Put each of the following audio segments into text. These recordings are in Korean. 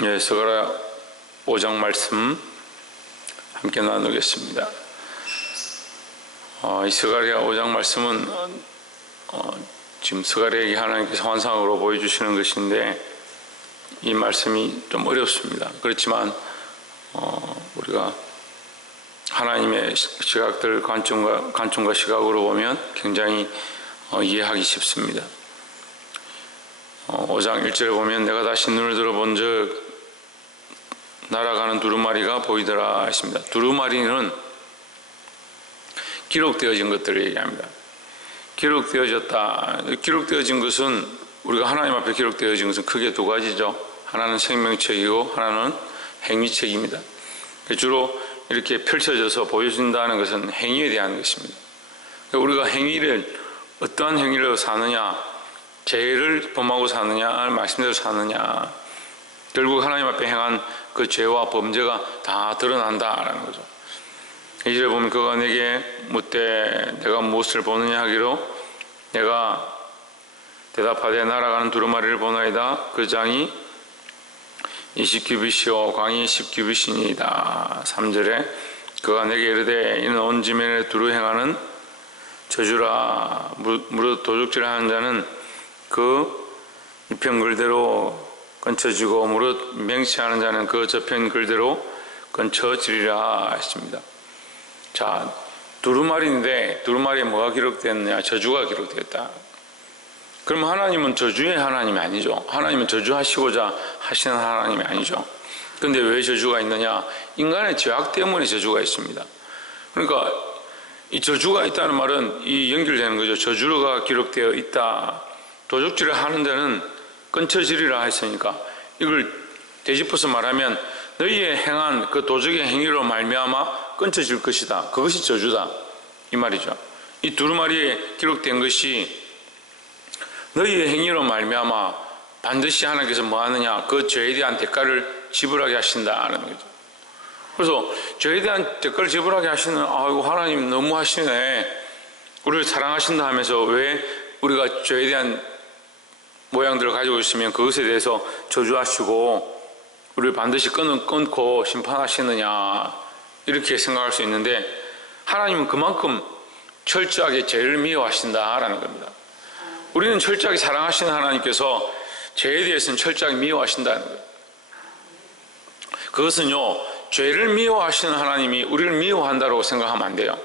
예, 스가랴 5장 말씀 함께 나누겠습니다. 이 스가랴 5장 말씀은 지금 스가랴에게 하나님께서 환상으로 보여주시는 것인데 이 말씀이 좀 어렵습니다. 그렇지만 우리가 하나님의 시각들 관점과 시각으로 보면 굉장히 이해하기 쉽습니다. 5장 1절에 보면 내가 다시 눈을 들어본 적 날아가는 두루마리가 보이더라 했습니다. 두루마리는 기록되어진 것들을 얘기합니다. 기록되어진 것은 우리가 하나님 앞에 기록되어진 것은 크게 두 가지죠. 하나는 생명책이고 하나는 행위책입니다. 주로 이렇게 펼쳐져서 보여준다는 것은 행위에 대한 것입니다. 우리가 행위를 어떠한 행위를 사느냐, 죄를 범하고 사느냐, 말씀대로 사느냐, 결국 하나님 앞에 행한 그 죄와 범죄가 다 드러난다라는 거죠. 이절에 보면 그가 내게 묻되 내가 무엇을 보느냐 하기로 내가 대답하되 날아가는 두루마리를 보나이다. 그 장이 20규빗이요 광이 10규빗이니이다. 3절에 그가 내게 이르되 이는 온 지면에 두루 행하는 저주라. 무릇 도둑질하는 자는 그 이편 글대로 건쳐지고 무릇 맹치하는 자는 그 저편 글대로 건쳐지리라 했습니다. 자, 두루마리인데 두루마리에 뭐가 기록됐느냐? 저주가 기록됐다. 그러면 하나님은 저주의 하나님이 아니죠. 하나님은 저주하시고자 하시는 하나님이 아니죠. 그런데 왜 저주가 있느냐? 인간의 죄악 때문에 저주가 있습니다. 그러니까 이 저주가 있다는 말은 이 연결되는 거죠. 저주가 기록되어 있다. 도둑질을 하는 자는 끊쳐지리라 했으니까 이걸 되짚어서 말하면 너희의 행한 그 도적의 행위로 말미암아 끊쳐질 것이다. 그것이 저주다 이 말이죠. 이 두루마리에 기록된 것이 너희의 행위로 말미암아 반드시 하나님께서 뭐 하느냐, 그 죄에 대한 대가를 지불하게 하신다는 거죠. 그래서 죄에 대한 대가를 지불하게 하시는, 아이고 하나님 너무 하시네, 우리를 사랑하신다 하면서 왜 우리가 죄에 대한 모양들을 가지고 있으면 그것에 대해서 저주하시고 우리를 반드시 끊고 심판하시느냐, 이렇게 생각할 수 있는데 하나님은 그만큼 철저하게 죄를 미워하신다라는 겁니다. 우리는 철저하게 사랑하시는 하나님께서 죄에 대해서는 철저하게 미워하신다는 거예요. 그것은요, 죄를 미워하시는 하나님이 우리를 미워한다고 생각하면 안 돼요.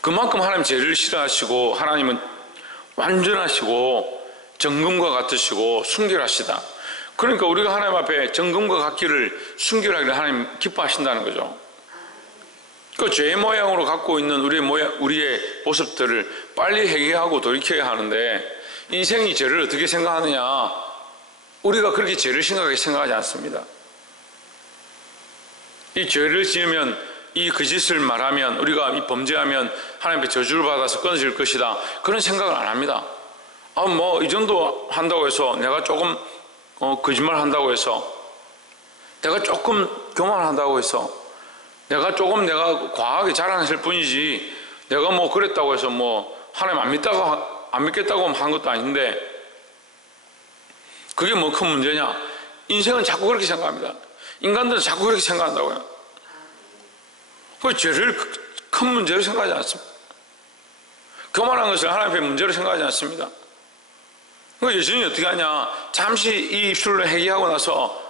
그만큼 하나님 죄를 싫어하시고 하나님은 완전하시고 정금과 같으시고 순결하시다. 그러니까 우리가 하나님 앞에 정금과 같기를 순결하기를 하나님 기뻐하신다는 거죠. 그 죄의 모양으로 갖고 있는 우리의 모습들을 빨리 해결하고 돌이켜야 하는데 인생이 죄를 어떻게 생각하느냐? 우리가 그렇게 죄를 심각하게 생각하지 않습니다. 이 죄를 지으면, 이 거짓을 말하면, 우리가 이 범죄하면 하나님 앞에 저주를 받아서 끊어질 것이다, 그런 생각을 안 합니다. 이 정도 한다고 해서 내가 조금 거짓말 한다고 해서, 내가 조금 교만한다고 해서, 내가 과하게 자랑했을 뿐이지 내가 그랬다고 해서 하나님 안 믿겠다고 한 것도 아닌데 그게 큰 문제냐? 인생은 자꾸 그렇게 생각합니다. 인간들은 자꾸 그렇게 생각한다고요. 그 죄를 큰 문제로 생각하지 않습니다. 교만한 것을 하나님 앞에 문제로 생각하지 않습니다. 그 여전히 어떻게 하냐? 잠시 이 입술로 회개하고 나서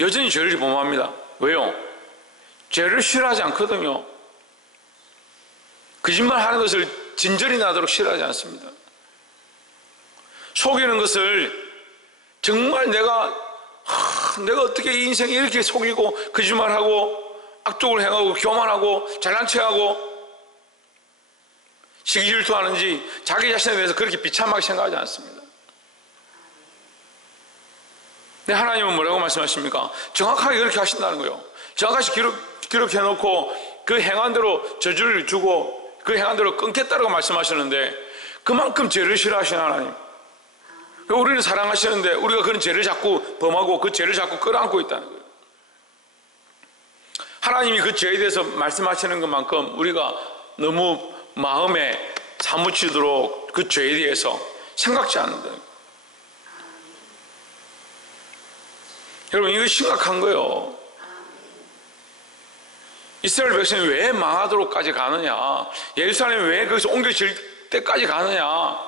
여전히 죄를 범합니다. 왜요? 죄를 싫어하지 않거든요. 거짓말 하는 것을 진절이 나도록 싫어하지 않습니다. 속이는 것을 정말 내가 어떻게 이 인생에 이렇게 속이고 거짓말하고 악독을 행하고 교만하고 잘난 척하고 시기질투하는지 자기 자신에 대해서 그렇게 비참하게 생각하지 않습니다. 근데 하나님은 뭐라고 말씀하십니까? 정확하게 그렇게 하신다는 거예요. 정확하게 기록해놓고 그 행한대로 저주를 주고 그 행한대로 끊겠다라고 말씀하시는데 그만큼 죄를 싫어하시는 하나님, 우리는 사랑하시는데 우리가 그런 죄를 자꾸 범하고 그 죄를 자꾸 끌어안고 있다는 거예요. 하나님이 그 죄에 대해서 말씀하시는 것만큼 우리가 너무 마음에 사무치도록 그 죄에 대해서 생각지 않는다. 여러분, 이거 심각한 거예요. 이스라엘 백성이 왜 망하도록까지 가느냐, 예루살렘이 왜 거기서 옮겨질 때까지 가느냐.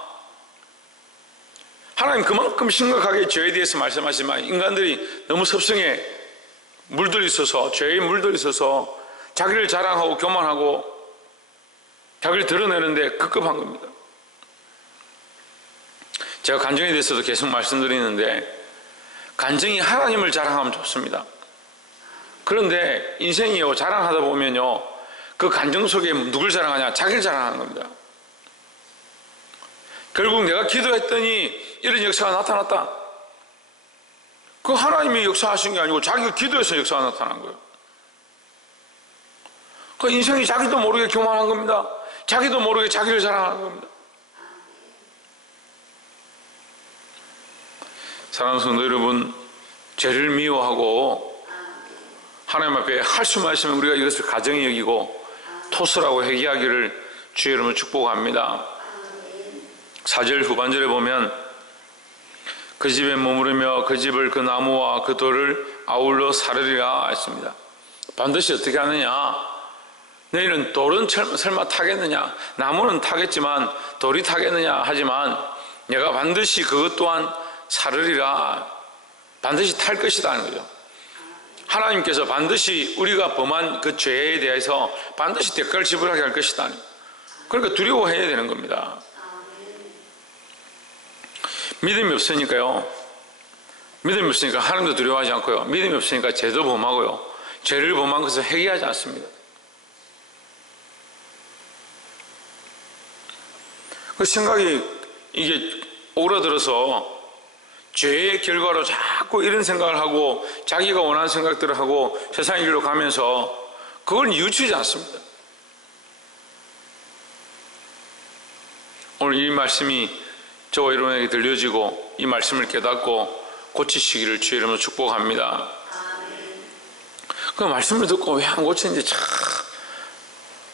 하나님 그만큼 심각하게 죄에 대해서 말씀하시지만 인간들이 너무 섭성에 물들어 있어서, 죄에 물들어 있어서 자기를 자랑하고 교만하고 자기를 드러내는데 급급한 겁니다. 제가 간증에 대해서도 계속 말씀드리는데, 간증이 하나님을 자랑하면 좋습니다. 그런데 인생이요, 자랑하다 보면요, 그 간증 속에 누굴 자랑하냐? 자기를 자랑하는 겁니다. 결국 내가 기도했더니 이런 역사가 나타났다. 그 하나님이 역사하신 게 아니고 자기가 기도해서 역사가 나타난 거예요. 그 인생이 자기도 모르게 교만한 겁니다. 자기도 모르게 자기를 자랑하는 겁니다. 사랑하는 성도 여러분, 죄를 미워하고 하나님 앞에 할 수만 있으면 우리가 이것을 가정히 여기고 토스라고 회개하기를 주의 이름으로 축복합니다. 4절 후반절에 보면 그 집에 머무르며 그 집을 그 나무와 그 돌을 아울러 사르리라 했습니다. 반드시 어떻게 하느냐? 너희는 돌은 설마 타겠느냐? 나무는 타겠지만 돌이 타겠느냐? 하지만 내가 반드시 그것 또한 사르리라, 반드시 탈 것이다 하는 거죠. 하나님께서 반드시 우리가 범한 그 죄에 대해서 반드시 대가를 지불하게 할 것이다. 그러니까 두려워해야 되는 겁니다. 믿음이 없으니까요, 믿음이 없으니까 하나님도 두려워하지 않고요, 믿음이 없으니까 죄도 범하고요, 죄를 범한 것을 회개하지 않습니다. 그 생각이 이게 오그라들어서 죄의 결과로 자꾸 이런 생각을 하고 자기가 원하는 생각들을 하고 세상의 길로 가면서 그걸 뉘우치지 않습니다. 오늘 이 말씀이 저와 여러분에게 들려지고 이 말씀을 깨닫고 고치시기를 주의 이름으로 축복합니다. 그 말씀을 듣고 왜 안 고치는지 참,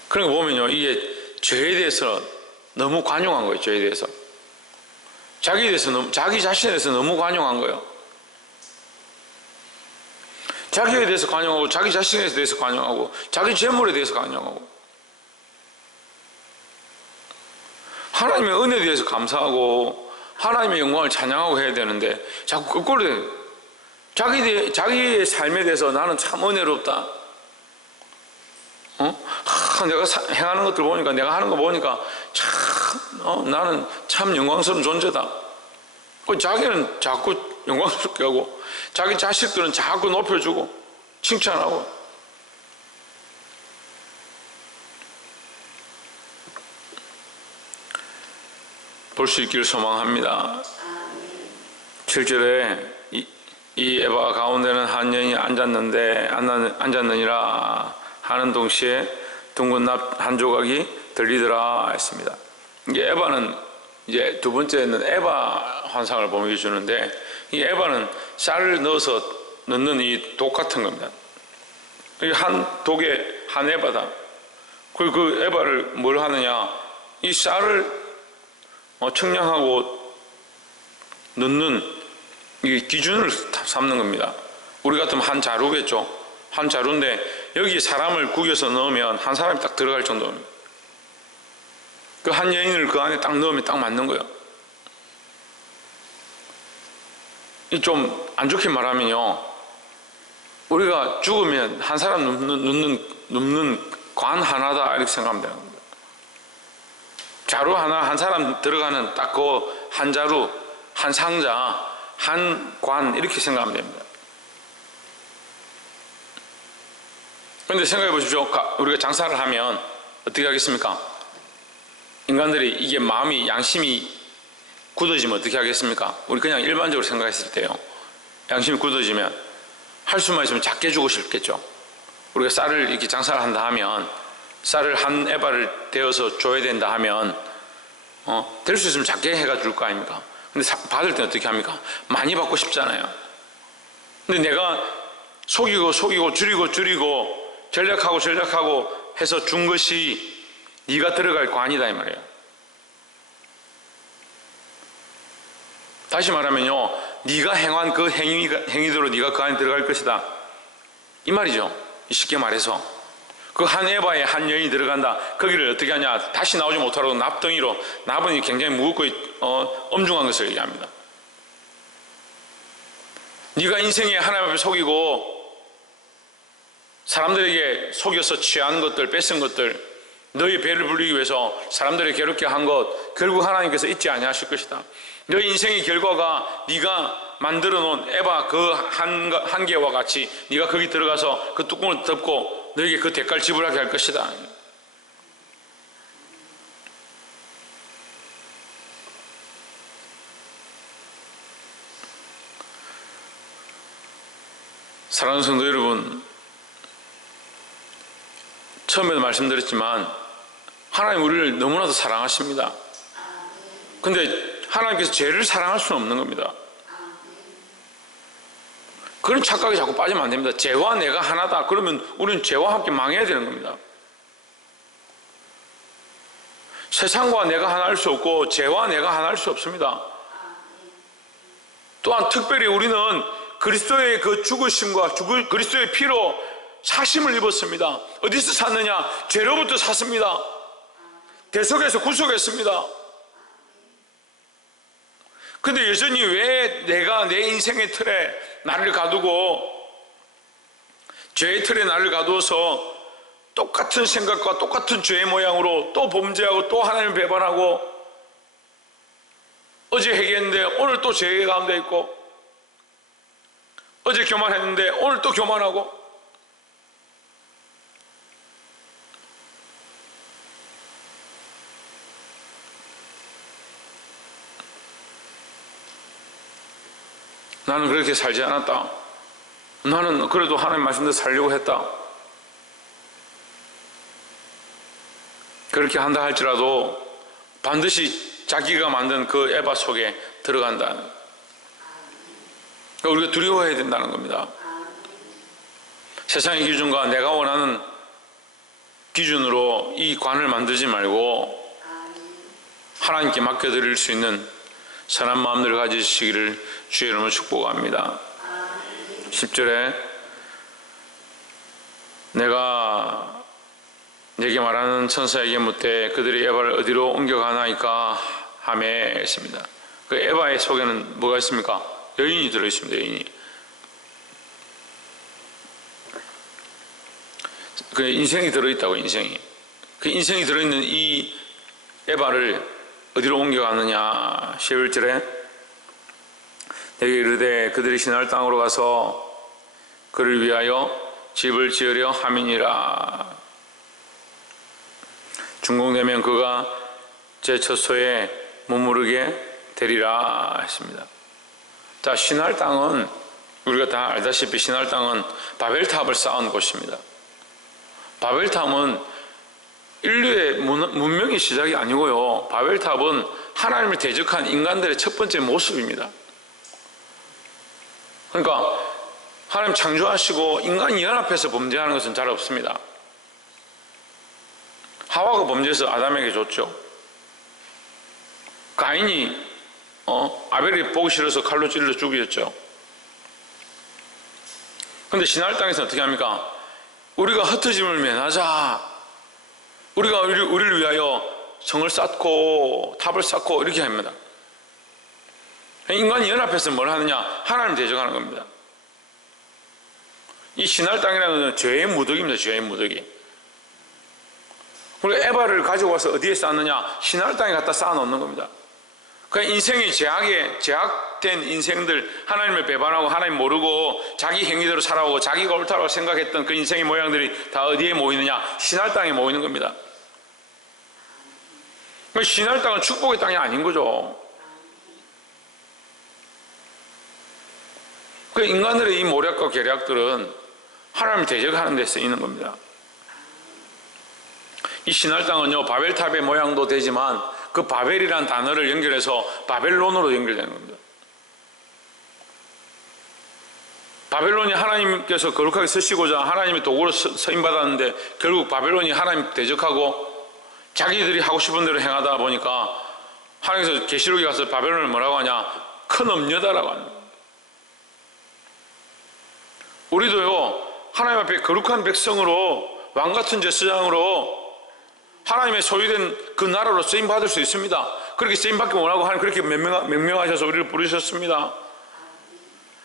그런 거 보면요, 이게 죄에 대해서 너무 관용한 거예요. 죄에 대해서 자기에 대해서 너무, 자기 자신에 대해서 너무 관용한 거예요. 자기에 대해서 관용하고 자기 자신에 대해서 관용하고 자기 재물에 대해서 관용하고 하나님의 은혜에 대해서 감사하고 하나님의 영광을 찬양하고 해야 되는데 자꾸 거꾸로 해요. 자기의 삶에 대해서 나는 참 은혜롭다. 내가 행하는 것들 보니까, 내가 하는 거 보니까 참 나는 참 영광스러운 존재다. 자기는 자꾸 영광스럽게 하고 자기 자식들은 자꾸 높여주고 칭찬하고. 볼 수 있기를 소망합니다. 7절에 이 에바 가운데는 한 여인이 앉았느니라 하는 동시에 둥근 납 한 조각이 들리더라 했습니다. 이게 에바는 이제 두 번째는 에바 환상을 보여주는데, 이 에바는 쌀을 넣어서 넣는 이 독 같은 겁니다. 한 독에 한 에바다. 그리고 그 에바를 뭘 하느냐, 이 쌀을 청량하고 넣는 이 기준을 삼는 겁니다. 우리 같으면 한 자루겠죠. 한 자루인데 여기 사람을 구겨서 넣으면 한 사람이 딱 들어갈 정도입니다. 그 한 여인을 그 안에 딱 넣으면 딱 맞는 거예요. 좀 안 좋게 말하면요, 우리가 죽으면 한 사람 눕는 관 하나다 이렇게 생각하면 되는 겁니다. 자루 하나, 한 사람 들어가는 딱 그 한 자루, 한 상자, 한 관 이렇게 생각하면 됩니다. 그런데 생각해 보십시오. 우리가 장사를 하면 어떻게 하겠습니까? 인간들이 이게 마음이, 양심이 굳어지면 어떻게 하겠습니까? 우리 그냥 일반적으로 생각했을 때요, 양심이 굳어지면 할 수만 있으면 작게 주고 싶겠죠. 우리가 쌀을 이렇게 장사를 한다 하면 쌀을 한 에바를 데워서 줘야 된다 하면 될 수 있으면 작게 해가 줄 거 아닙니까? 근데 받을 때는 어떻게 합니까? 많이 받고 싶잖아요. 근데 내가 속이고 줄이고 전략하고 해서 준 것이 네가 들어갈 관이다 이 말이에요. 다시 말하면요, 네가 행한 그 행위대로 네가 그 안에 들어갈 것이다, 이 말이죠. 쉽게 말해서 그 한 에바에 한 여인이 들어간다. 거기를 어떻게 하냐, 다시 나오지 못하도록 납덩이로, 납은 굉장히 무겁고 엄중한 것을 얘기합니다. 네가 인생에 하나님 앞에 속이고 사람들에게 속여서 취한 것들, 뺏은 것들, 너희 배를 불리기 위해서 사람들을 괴롭게 한 것, 결국 하나님께서 잊지 아니하실 것이다. 너희 인생의 결과가 네가 만들어 놓은 에바 그 한계와 같이 네가 거기 들어가서 그 뚜껑을 덮고 너에게 그 대가를 지불하게 할 것이다. 사랑하는 성도 여러분, 처음에도 말씀드렸지만 하나님 우리를 너무나도 사랑하십니다. 근데 하나님께서 죄를 사랑할 수는 없는 겁니다. 그런 착각에 자꾸 빠지면 안 됩니다. 죄와 내가 하나다 그러면 우리는 죄와 함께 망해야 되는 겁니다. 세상과 내가 하나 할 수 없고 죄와 내가 하나 할 수 없습니다. 또한 특별히 우리는 그리스도의 그 죽으심과 그리스도의 피로 사심을 입었습니다. 어디서 샀느냐? 죄로부터 샀습니다. 대속에서 구속했습니다. 근데 여전히 왜 내가 내 인생의 틀에 나를 가두고, 죄의 틀에 나를 가두어서 똑같은 생각과 똑같은 죄의 모양으로 또 범죄하고 또 하나님을 배반하고, 어제 회개했는데 오늘 또 죄의 가운데 있고, 어제 교만했는데 오늘 또 교만하고, 나는 그렇게 살지 않았다. 나는 그래도 하나님 말씀대로 살려고 했다. 그렇게 한다 할지라도 반드시 자기가 만든 그 에바 속에 들어간다. 그러니까 우리가 두려워해야 된다는 겁니다. 세상의 기준과 내가 원하는 기준으로 이 관을 만들지 말고 하나님께 맡겨드릴 수 있는 선한 마음들을 가지시기를 주의 이름으로 축복합니다. 10절에 내가 내게 말하는 천사에게 묻되 그들이 에바를 어디로 옮겨가나이까 하매 했습니다. 그 에바의 속에는 뭐가 있습니까? 여인이 들어있습니다. 여인이. 그 인생이 들어있다고. 인생이. 그 인생이 들어있는 이 에바를 어디로 옮겨가느냐. 11절에 내게 이르되 그들이 신할 땅으로 가서 그를 위하여 집을 지으려 함이니라. 준공되면 그가 제 처소에 머무르게 되리라 했습니다. 자, 신할 땅은 우리가 다 알다시피 신할 땅은 바벨탑을 쌓은 곳입니다. 바벨탑은 인류의 문명의 시작이 아니고요, 바벨탑은 하나님을 대적한 인간들의 첫 번째 모습입니다. 그러니까 하나님 창조하시고 인간이 연합해서 범죄하는 것은 잘 없습니다. 하와가 범죄해서 아담에게 줬죠. 가인이 아벨이 보기 싫어서 칼로 찔러 죽였죠. 그런데 신할 땅에서는 어떻게 합니까? 우리가 흩어짐을 면하자, 우리가 우리를 위하여 성을 쌓고 탑을 쌓고 이렇게 합니다. 인간이 연합해서 뭘 하느냐? 하나님 대적하는 겁니다. 이 신할 땅이라는 것은 죄의 무더기입니다. 죄의 무더기. 우리가 에바를 가지고 와서 어디에 쌓느냐? 신할 땅에 갖다 쌓아놓는 겁니다. 그러니까 인생이 제약된 인생들, 하나님을 배반하고 하나님 모르고 자기 행위대로 살아오고 자기가 옳다고 생각했던 그 인생의 모양들이 다 어디에 모이느냐? 신할 땅에 모이는 겁니다. 신할 땅은 축복의 땅이 아닌 거죠. 그 인간들의 이 모략과 계략들은 하나님을 대적하는 데 쓰이는 겁니다. 이 신할 땅은요, 바벨탑의 모양도 되지만 그 바벨이라는 단어를 연결해서 바벨론으로 연결되는 겁니다. 바벨론이 하나님께서 거룩하게 쓰시고자 하나님의 도구로 서임받았는데 결국 바벨론이 하나님 대적하고 자기들이 하고 싶은 대로 행하다 보니까 하나님께서 계시록에 가서 바벨론을 뭐라고 하냐? 큰 음녀다라고 합니다. 우리도요 하나님 앞에 거룩한 백성으로 왕같은 제사장으로 하나님의 소유된 그 나라로 쓰임받을 수 있습니다. 그렇게 쓰임받기 원하고 하나님 그렇게 명명하셔서 우리를 부르셨습니다.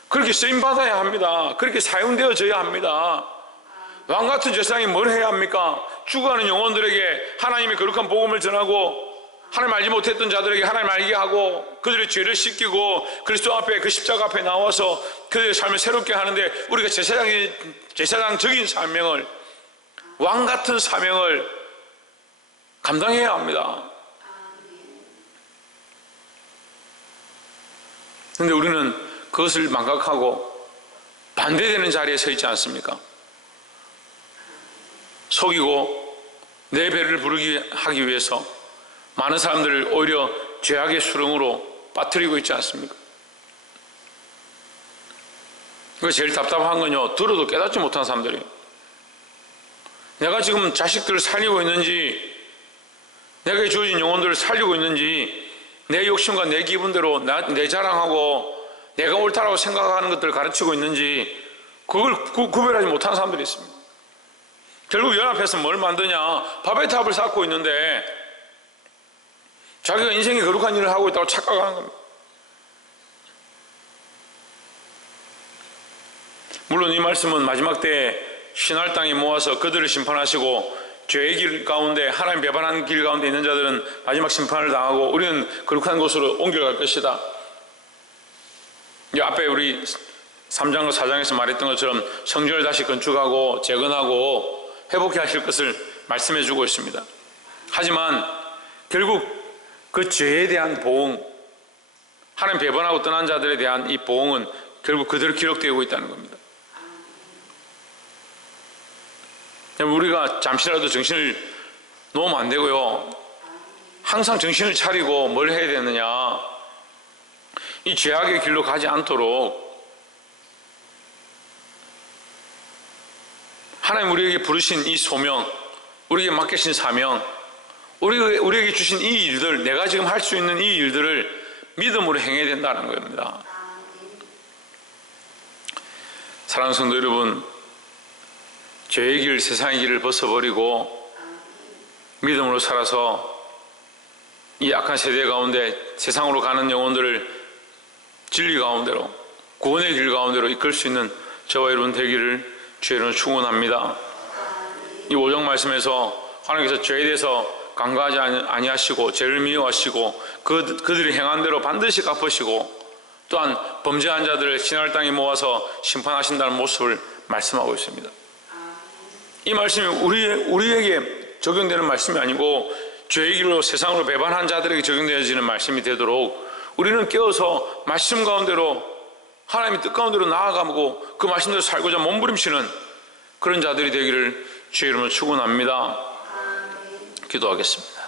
그렇게 쓰임받아야 합니다. 그렇게 사용되어져야 합니다. 왕같은 제사장이 뭘 해야 합니까? 죽어가는 영혼들에게 하나님의 거룩한 복음을 전하고 하나님 알지 못했던 자들에게 하나님 알게 하고 그들의 죄를 씻기고 그리스도 앞에 그 십자가 앞에 나와서 그들의 삶을 새롭게 하는데 우리가 제사장적인 사명을 왕같은 사명을 감당해야 합니다. 그런데 우리는 그것을 망각하고 반대되는 자리에 서 있지 않습니까? 속이고 내 배를 부르게 하기 위해서 많은 사람들을 오히려 죄악의 수렁으로 빠뜨리고 있지 않습니까? 그 제일 답답한 건요, 들어도 깨닫지 못한 사람들이에요. 내가 지금 자식들을 살리고 있는지, 내게 주어진 영혼들을 살리고 있는지, 내 욕심과 내 기분대로 내 자랑하고 내가 옳다라고 생각하는 것들을 가르치고 있는지 그걸 구별하지 못하는 사람들이 있습니다. 결국 연합해서 뭘 만드냐? 밥의 탑을 쌓고 있는데 자기가 인생에 거룩한 일을 하고 있다고 착각하는 겁니다. 물론 이 말씀은 마지막 때에 신할 땅에 모아서 그들을 심판하시고 죄의 길 가운데 하나님 배반한 길 가운데 있는 자들은 마지막 심판을 당하고 우리는 거룩한 곳으로 옮겨갈 것이다. 이 앞에 우리 3장과 4장에서 말했던 것처럼 성전을 다시 건축하고 재건하고 회복해 하실 것을 말씀해 주고 있습니다. 하지만 결국 그 죄에 대한 보응, 하나님 배반하고 떠난 자들에 대한 이 보응은 결국 그대로 기록되고 있다는 겁니다. 우리가 잠시라도 정신을 놓으면 안 되고요, 항상 정신을 차리고 뭘 해야 되느냐, 이 죄악의 길로 가지 않도록 하나님 우리에게 부르신 이 소명, 우리에게 맡기신 사명, 우리에게 주신 이 일들, 내가 지금 할 수 있는 이 일들을 믿음으로 행해야 된다는 겁니다. 사랑하는 성도 여러분, 죄의 길, 세상의 길을 벗어버리고 믿음으로 살아서 이 악한 세대 가운데 세상으로 가는 영혼들을 진리 가운데로, 구원의 길 가운데로 이끌 수 있는 저와 여러분 되기를 주의로 축원합니다. 이 5장 말씀에서 하나님께서 죄에 대해서 간과하지 아니하시고 죄를 미워하시고 그들이 행한 대로 반드시 갚으시고 또한 범죄한 자들을 신할 땅에 모아서 심판하신다는 모습을 말씀하고 있습니다. 이 말씀이 우리에게 적용되는 말씀이 아니고 죄의 길로 세상으로 배반한 자들에게 적용되어지는 말씀이 되도록 우리는 깨어서 말씀 가운데로, 하나님의 뜻 가운데로 나아가고 그 말씀대로 살고자 몸부림치는 그런 자들이 되기를 주의 이름으로 축원합니다. 기도하겠습니다.